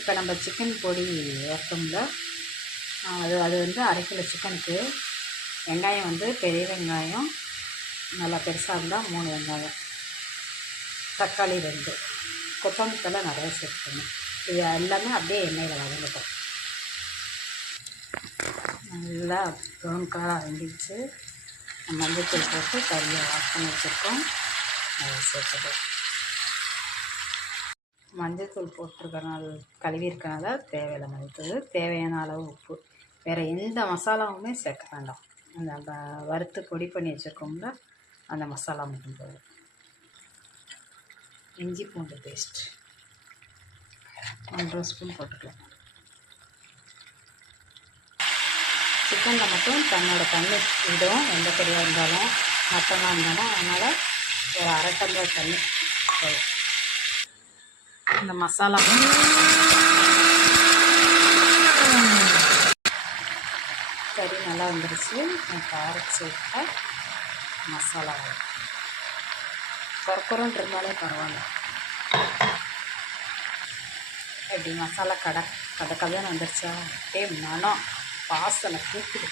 இப்போ நம்ம சிக்கன் பொடி வைப்போம்ல, அது வந்து 1/2 கிலோ சிக்கனுக்கு வெங்காயம் வந்து பெரிய வெங்காயம் நல்லா பெருசாக இருந்தால் 3 வெங்காயம், தக்காளி 2, கொத்தமல்லி தழை நிறைய சேர்த்துக்கணும். இது எல்லாமே அப்படியே எண்ணெயில் வதங்கட்டும். நல்லா ப்ரௌன் கலராக வெந்துச்சு. மஞ்சத்தூள் போட்டு கறியை வாஷ் பண்ணி வச்சுருக்கோம், அதை சேர்த்துட்டோம். மஞ்சத்தூள் போட்டிருக்கனால கழுவிருக்கனால தேவையில்லை மஞ்சத்தூள், தேவையான அளவு உப்பு. வேறு எந்த மசாலாவுமே சேர்க்க வேண்டாம். அந்த வறுத்து பொடி பண்ணி வச்சுருக்கோம்ல, அந்த மசாலா மட்டும் போதும். இஞ்சி பூண்டு பேஸ்ட் 1 ஸ்பூன் போட்டுக்கலாம். சிக்கனில் மட்டும் தன்னோட தண்ணி விடும், எந்த கறியாக இருந்தாலும் மட்டனாக இருந்தாலும். அதனால் ஒரு 1/2 டம்ளர் தண்ணி போதும். இந்த மசாலா கறி நல்லா வந்துருச்சு. அரைச்சி சேர்த்த மசாலா கொரக்குறன்னு இருந்தாலே பரவாயில்ல. எப்படி மசாலா கதன்னு வந்துருச்சா? அப்படியே மனம் வாசனை கூப்பிடு.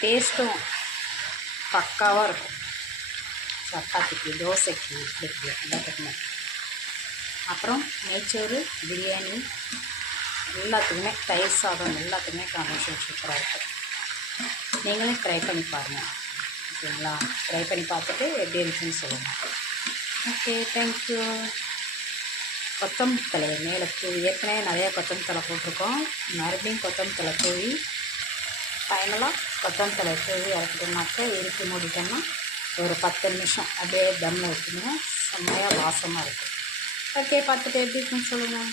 டேஸ்ட்டும் பக்காவாக இருக்கும். சப்பாத்திக்கு, தோசைக்கு, இட்லிக்கு எல்லாத்துக்குமே. அப்புறம் நெய்ச்சோறு, பிரியாணி எல்லாத்துக்குமே, தயிர் சாதம் எல்லாத்துக்குமே காம்பினேஷன் சூப்பராக இருக்கும். நீங்களே ட்ரை பண்ணி பாருங்கள், ஓகேங்களா? ட்ரை பண்ணி பார்த்துட்டு எப்படி இருந்துச்சுன்னு சொல்லுங்கள். Okay, thank you. கொத்தமல்லி தழையை மேலே தூவி, ஏற்கனவே நிறையா கொத்தமல்லி தழை போட்டிருக்கோம், மறுபடியும் கொத்தமல்லி தழை தூவி ஃபைனலாக கொத்தமல்லி தழை தூவி இறக்கிட்டோம்னாக்க இறுக்கி மூடிட்டோம்னா ஒரு 10 நிமிஷம் அப்படியே தம்மில் வச்சுக்கோங்க. செம்மையாக வாசமாக இருக்கும். ஓகே, பார்த்துட்டு எப்படி இருக்குன்னு சொல்லுங்கள்.